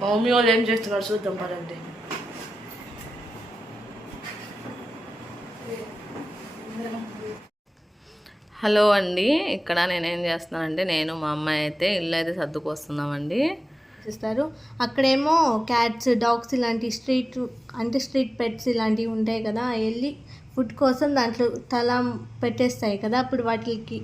మా మమ్మీ వాళ్ళు ఏం చేస్తున్నారు చూద్దాం పదండి. హలో అండి ఇక్కడ నేనేం చేస్తున్నానంటే నేను మా అమ్మాయి అయితే ఇల్లు అయితే సర్దుకొస్తున్నామండి. చేస్తారు? అక్కడేమో క్యాట్స్ డాగ్స్ ఇలాంటి స్ట్రీట్ అంటే స్ట్రీట్ పెట్స్ ఇలాంటివి ఉంటాయి కదా వెళ్ళి ఫుడ్ కోసం దాంట్లో తల పెట్టేస్తాయి కదా అప్పుడు వాటికి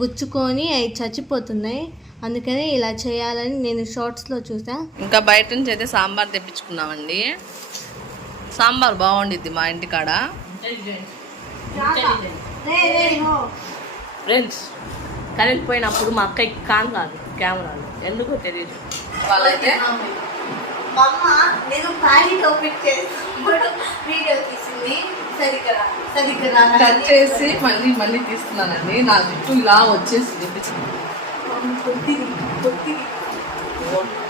గుచ్చుకొని అవి చచ్చిపోతున్నాయి. అందుకని ఇలా చేయాలని నేను షార్ట్స్లో చూసా. ఇంకా బయట నుంచి అయితే సాంబార్ తెప్పించుకున్నామండి. సాంబార్ బాగుండిద్ది మా ఇంటికాడ. ఫ్రెండ్స్ కరెంట్ పోయినప్పుడు మా అక్కకి కాన్ రాదు కెమెరాలు ఎందుకో తెలియదు వాళ్ళైతే? మా అమ్మ నేను ప్యారీ ఓపెన్ చేసి వీడియో తీసింది. సరిగ్గా సరిగ్గా కట్ చేసి మళ్ళీ మళ్ళీ తీస్తున్నానండి. నా జుట్టు ఇలా వచ్చేసి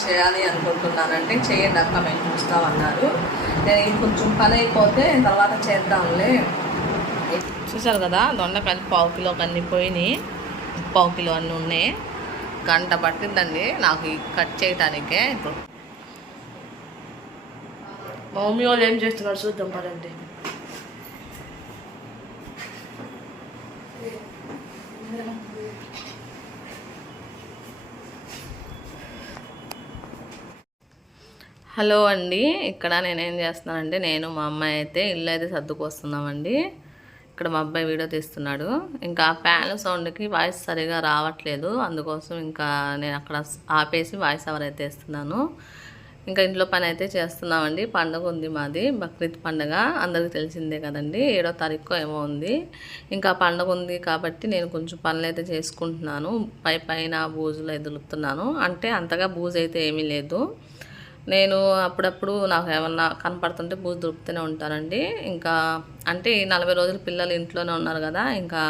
చేయాలి అనుకుంటున్నానంటే చేయండి అక్క మేము చూస్తామన్నారు. నేను కొంచెం పని అయిపోతే తర్వాత చేద్దాంలే. చూసారు కదా దొండకాయలు పావు కిలో కన్ని పోయినాయి. పావు కిలో అన్నీ ఉన్నాయి. గంట పట్టిందండి. నాకు కట్ చేయటానికే ఇప్పుడు. మా మమ్మీ వాళ్ళు ఏం చేస్తున్నారు చూద్దాం పదండి. హలో అండి. ఇక్కడ నేనేం చేస్తున్నానంటే నేను మా అమ్మాయి అయితే ఇల్లు అయితే సర్దుకొస్తున్నామండి. ఇక్కడ మా అబ్బాయి వీడియో తీస్తున్నాడు. ఇంకా ఫ్యాన్ సౌండ్కి వాయిస్ సరిగా రావట్లేదు. అందుకోసం ఇంకా నేను అక్కడ ఆపేసి వాయిస్ ఎవర్ అయితే ఇస్తున్నాను ఇంకా ఇంట్లో పని అయితే చేస్తున్నామండి. పండుగ ఉంది మాది. బక్రీద్ పండగ. అందరికీ తెలిసిందే కదండి. ఏడో తారీఖు ఏమో ఉంది. ఇంకా పండుగ ఉంది కాబట్టి నేను కొంచెం పనులు అయితే చేసుకుంటున్నాను. పై పైన బూజులు ఎదులుతున్నాను అంటే అంతగా బూజు అయితే ఏమీ లేదు. నేను అప్పుడప్పుడు నాకు ఏమన్నా కనపడుతుంటే బూజు దొరుకుతూనే ఉంటానండి. ఇంకా అంటే ఈ నలభై రోజులు పిల్లలు ఇంట్లోనే ఉన్నారు కదా ఇంకా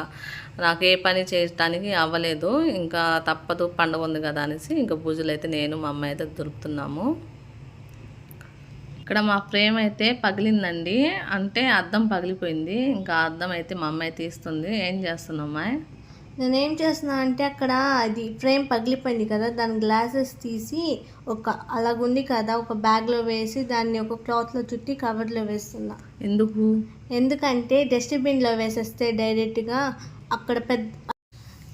నాకు ఏ పని చేయడానికి అవ్వలేదు. ఇంకా తప్పదు పండుగ ఉంది కదా అనేసి ఇంకా బూజులు అయితే నేను మా అమ్మాయి అయితే దొరుకుతున్నాము ఇక్కడ మా ఫ్రేమ్ అయితే పగిలిందండి. అంటే అద్దం పగిలిపోయింది. ఇంకా అద్దం అయితే మా అమ్మాయి తీస్తుంది. ఏం చేస్తున్నావు అమ్మాయి? నేను ఏం చేస్తున్నా అంటే అక్కడ అది ఫ్రేమ్ పగిలిపోయింది కదా దాని గ్లాసెస్ తీసి ఒక అలాగుంది కదా ఒక బ్యాగ్లో వేసి దాన్ని ఒక క్లాత్లో చుట్టి కవర్లో వేస్తున్నా. ఎందుకు? ఎందుకంటే డస్ట్బిన్లో వేసేస్తే డైరెక్ట్గా అక్కడ పెద్ద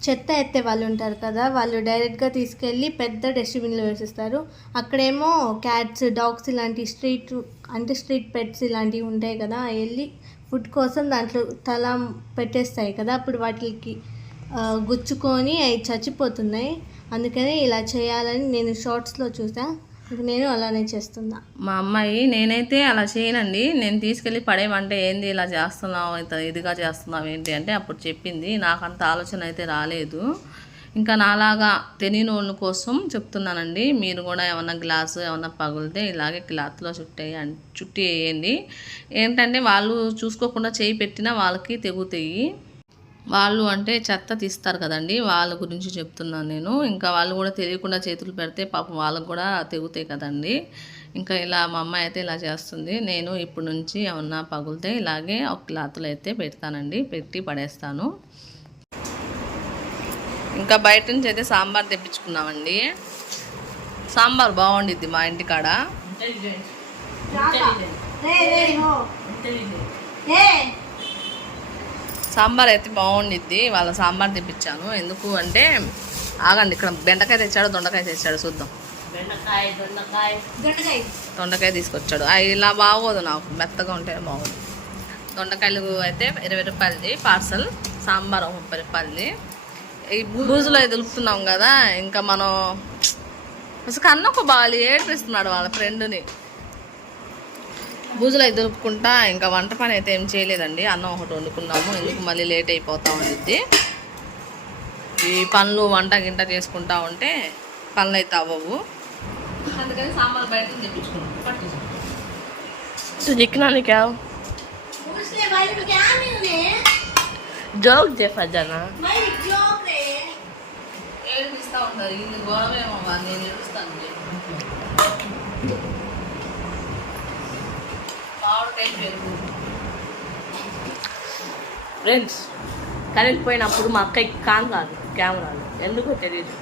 చెత్త ఎత్తే వాళ్ళు ఉంటారు కదా వాళ్ళు డైరెక్ట్గా తీసుకెళ్ళి పెద్ద డస్ట్బిన్లో వేసేస్తారు. అక్కడేమో క్యాట్స్ డాగ్స్ ఇలాంటి స్ట్రీట్ అంటే స్ట్రీట్ పెట్స్ ఇలాంటివి ఉంటాయి కదా వెళ్ళి ఫుడ్ కోసం దాంట్లో తల పెట్టేస్తాయి కదా అప్పుడు వాటికి గుచ్చుకొని అవి చచ్చిపోతున్నాయి. అందుకని ఇలా చేయాలని నేను షార్ట్స్లో చూసా. నేను అలానే చేస్తున్నా. మా అమ్మాయి నేనైతే అలా చేయనండి. నేను తీసుకెళ్ళి పడేమంటే ఏంది ఇలా చేస్తున్నావు ఇంత ఇదిగా చేస్తున్నావు ఏంటి అంటే అప్పుడు చెప్పింది. నాకు అంత ఆలోచన అయితే రాలేదు. ఇంకా నాలాగా తెలియని వాళ్ళ కోసం చెప్తున్నానండి. మీరు కూడా ఏమన్నా గ్లాసు ఏమన్నా పగిలితే ఇలాగే క్లాత్లో చుట్టేయండి చుట్టి వేయండి. ఏంటంటే వాళ్ళు చూసుకోకుండా చేయి పెట్టినా వాళ్ళకి తెగుతాయి. వాళ్ళు అంటే చెత్త తీస్తారు కదండి. వాళ్ళ గురించి చెప్తున్నాను నేను. ఇంకా వాళ్ళు కూడా తెలియకుండా చేతులు పెడితే పాపం వాళ్ళకు కూడా తెగుతాయి కదండి. ఇంకా ఇలా మా అమ్మాయి అయితే ఇలా చేస్తుంది. నేను ఇప్పుడు నుంచి ఏమన్నా పగులితే ఇలాగే ఒక క్లాత్లో అయితే పెడతానండి. పెట్టి పడేస్తాను. ఇంకా బయట నుంచి అయితే సాంబార్ తెప్పించుకున్నామండి. సాంబార్ బాగుండిద్ది మా ఇంటికాడ. సాంబార్ అయితే బాగుండిద్ది వాళ్ళ సాంబార్ తెప్పించాను. ఎందుకు అంటే ఆగండి ఇక్కడ బెండకాయ తెచ్చాడు దొండకాయ తెచ్చాడు చూద్దాం. బెండకాయ దొండకాయ. తీసుకొచ్చాడు. అవి ఇలా బాగోదు నాకు మెత్తగా ఉంటేనే బాగోదు. దొండకాయలు అయితే ఇరవై రూపాయలది పార్సల్ సాంబార్ ఒక ముప్పై రూపాయలది. ఈ బూజులో ఎదులుపుతున్నాం కదా ఇంకా మనం అసలు కన్నొక బాలి ఏడిపిస్తున్నాడు వాళ్ళ ఫ్రెండ్ని. బూజులు అయితే దొరుకుకుంటా ఇంకా వంట పని అయితే ఏం చేయలేదండి. అన్నం ఒకటి వండుకున్నాము ఎందుకు మళ్ళీ లేట్ అయిపోతూ ఉంది ఈ పనులు వంట గింట చేసుకుంటా ఉంటే పనులు అయితే అవ్వవు. అందుకని సాంబార్ బయట తెప్పించుకున్నాం. జోక్ ఉంటారు ఇది నేను ఫ్రెండ్స్ కరెంట్ పోయినప్పుడు మా అక్కకి కాన్ రాదు కెమెరాలు ఎందుకో తెలియదు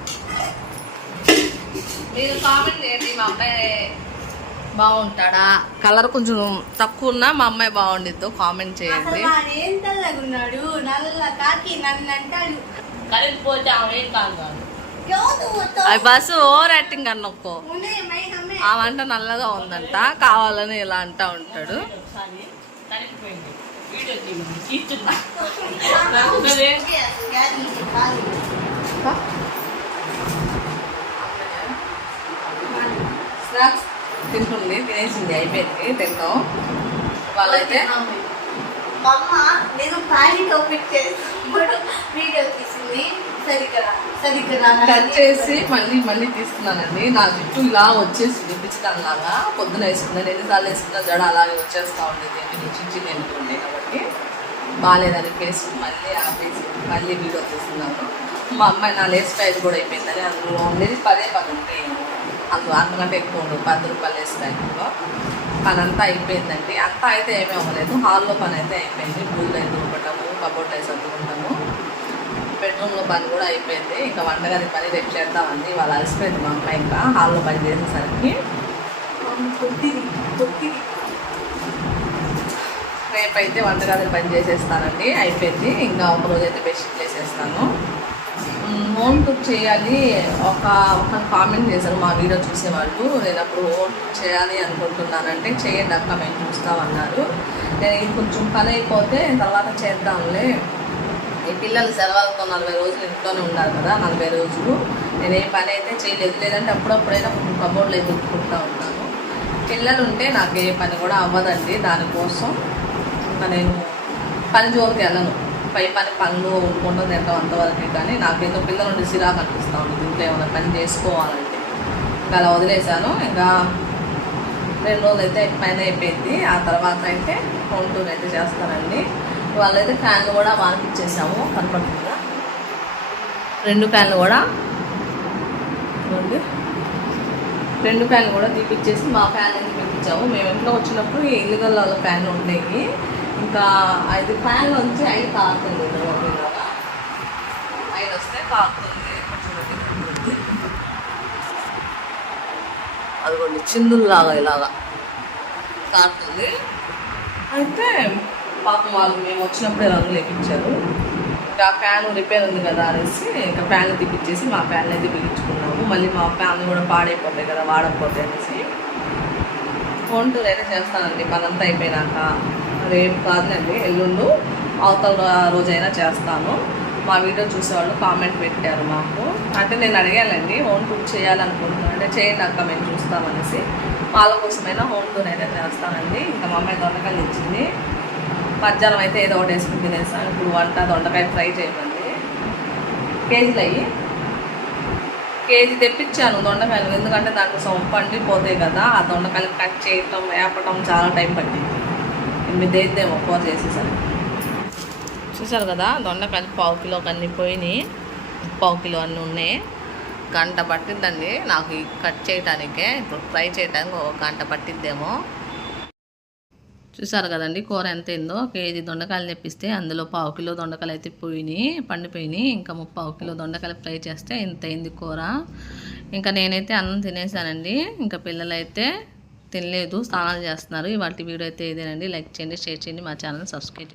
మీరు కామెంట్ చేయండి మా అమ్మాయి బాగుంటాడా? కలర్ కొంచెం తక్కువ ఉన్నా మా అమ్మాయి బాగుండిద్దో కామెంట్ చేయండి. ఏం తెల్లగున్నాడు నల్ల కాకి నన్ను అంటాడు కరెంట్ పోతే ఆమె ఏం కాదు అవి బస్సు ఓవర్ యాక్టింగ్ అన్నొక్కో. ఆ వంట నల్లగా ఉందంట కావాలని ఇలా అంటా ఉంటాడు. స్నాక్స్ తింటుంది తినేసింది అయిపోయింది తింటాం. వాళ్ళైతే నేను ప్యాకెట్ ఓపెన్ చేసినప్పుడు వీడియో తీసింది. కట్ చేసి మళ్ళీ మళ్ళీ తీసుకున్నానండి నా జుట్టు ఇలా వచ్చేసి విప్పించడం లాగా పొద్దున వేసుకున్నాను ఎన్నిసార్లు వేసుకున్నా జడ అలాగే వచ్చేస్తా ఉండేది. ఇంటి చిచ్చి తింటుండే కాబట్టి బాగాలేదని కేసు మళ్ళీ ఆపేసి మళ్ళీ వీడియో తీస్తున్నాను. మా అమ్మాయి నా లేస్ ప్యాక్ కూడా అయిపోయిందని అందులో ఉండేది పదే పది ఉంటాయి. అందులో అంతకంటే ఎక్కువ ఉండదు పది రూపాయలు లేస్ ప్యాక్లో పని అంతా అయిపోయిందండి. అంతా అయితే ఏమీ అవ్వలేదు. హాల్లో పని అయితే అయిపోయింది. పూలు అయితే దువ్వటము కబోర్డ్ అయితే సర్దుకుంటాము. బెడ్రూమ్లో పని కూడా అయిపోయింది. ఇంకా వంటగది పని రేపు చేద్దామండి వాళ్ళు అలసిపోయింది మా అమ్మాయి ఇంకా. హాల్లో పని చేసేసరికి రేపైతే వంటగది పని చేసేస్తానండి. అయిపోయింది. ఇంకా ఒక రోజు అయితే బెడ్షీట్ వేసేస్తాను. హోమ్ టూర్ చేయాలి. ఒక ఒక కామెంట్ చేశారు మా వీడియో చూసేవాళ్ళు. నేను అప్పుడు హోమ్ టూర్ చేయాలి అనుకుంటున్నానంటే చేయండి అక్క మేము చూస్తామన్నారు నేను కొంచెం పని అయిపోతే తర్వాత చేద్దాంలే. ఈ పిల్లలు సెలవులతో నలభై రోజులు ఇంట్లోనే ఉన్నారు కదా నలభై రోజులు. నేను ఏ పని అయితే చేయలేదు. లేదంటే అప్పుడప్పుడైనా కొంచెం కబోర్డ్లో అయితే ఉట్టుకుంటూ ఉంటాను. పిల్లలు ఉంటే నాకు ఏ పని కూడా అవ్వదండి దానికోసం. ఇంకా నేను పని జోలికి వెళ్ళను. పై పని పనులు వండుకుంటూ తింటాం అంతవరకే కానీ నాకేదో పిల్లలు ఉండి సిరాకు అనిపిస్తూ ఉంటుంది. ఇంట్లో ఏమైనా పని చేసుకోవాలంటే. ఇంకా అలా వదిలేశాను. ఇంకా రెండు రోజులు అయితే పైన అయిపోయింది. ఆ తర్వాత అయితే హోమ్ టూర్ అయితే చేస్తానండి. వాళ్ళైతే ఫ్యాన్లు కూడా వానిపించేసాము కనపడుతుందా? రెండు ఫ్యాన్లు కూడా. రెండు ఫ్యాన్లు కూడా తీపిచ్చేసి మా ఫ్యాన్ అయితే పెట్టించాము. మేము ఇంట్లో వచ్చినప్పుడు ఈ ఇల్లుగల్ల ఫ్యాన్లు ఉండేవి. ఇంకా ఐదు ఫ్యాన్లు వచ్చి ఐదు కారుతుంది ఇలాగా ఐదు వస్తే కారుతుంది కొంచెం అదిగోండి చిందుల్లాగా ఇలాగా. కారుతుంది అయితే పాపం వాళ్ళు మేము వచ్చినప్పుడే రంగులు వేయించారు ఇంకా ఫ్యాన్ రిపేర్ ఉంది కదా అనేసి ఇంకా ఫ్యాన్ తిప్పించేసి మా ఫ్యాన్ అయితే బిగించుకున్నాము మళ్ళీ మా ఫ్యాన్ కూడా పాడైపోతాయి కదా వాడకపోతే అనేసి. ఫోన్ టూర్ అయితే చేస్తానండి పనంతా అయిపోయినాక. రేపు కాదులేండి ఎల్లుండు అవతల రోజైనా చేస్తాను. మా వీడియో చూసేవాళ్ళు కామెంట్ పెట్టారు మాకు. అంటే నేను అడిగానండి హోమ్ టూర్ చేయాలనుకుంటున్నాను అంటే చేయండి అక్క మేము చూస్తామనేసి వాళ్ళ కోసమైనా హోమ్ టూర్ అయితే చేస్తానండి. ఇంకా మా అమ్మాయి దొండకాయలు ఇచ్చింది మధ్యాహ్నం అయితే ఏదో ఒకటి వేసుకుని తినేసాను ఇప్పుడు వంట దొండకాయ ఫ్రై చేయమంది. కేజీలు అయ్యి. కేజీ తెప్పించాను దొండకాయలు. ఎందుకంటే దాంట్లో సొంపు పండిపోతాయి కదా ఆ దొండకాయలు కట్ చేయటం వేపటం చాలా టైం పట్టింది. ఎనిమిది అయితేమో కూర చేసేసరికి. చూసారు కదా దొండకాయలు పావు కిలో అన్నీ పోయినాయి. పావు కిలో అన్నీ ఉన్నాయి. గంట పట్టిద్దండి. నాకు కట్ చేయటానికే ఇప్పుడు ఫ్రై చేయడానికి ఒక గంట పట్టిద్దేమో. చూసారు కదండి కూర ఎంత అయిందో కేజీ దొండకాయలు తెప్పిస్తే అందులో పావు కిలో దొండకాయలు అయితే పోయినాయి పండిపోయినాయి. ఇంకా ముప్పావు కిలో దొండకాయలు ఫ్రై చేస్తే ఇంత అయింది కూర. ఇంకా నేనైతే అన్నం తినేసానండి. ఇంకా పిల్లలైతే తినలేదు స్నానాలు చేస్తున్నారు. ఇవాటి వీడియో అయితే ఇదేనండి. లైక్ చేయండి షేర్ చేయండి. మా ఛానల్ సబ్స్క్రైబ్